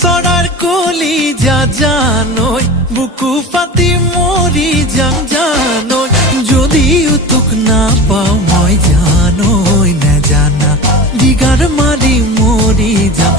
সরার কলি যা জানোই বুকু পাতি মরি যাং জানোই যদিও তুক না পাও মই জানোই না জানা দিগার মারি মরি যাম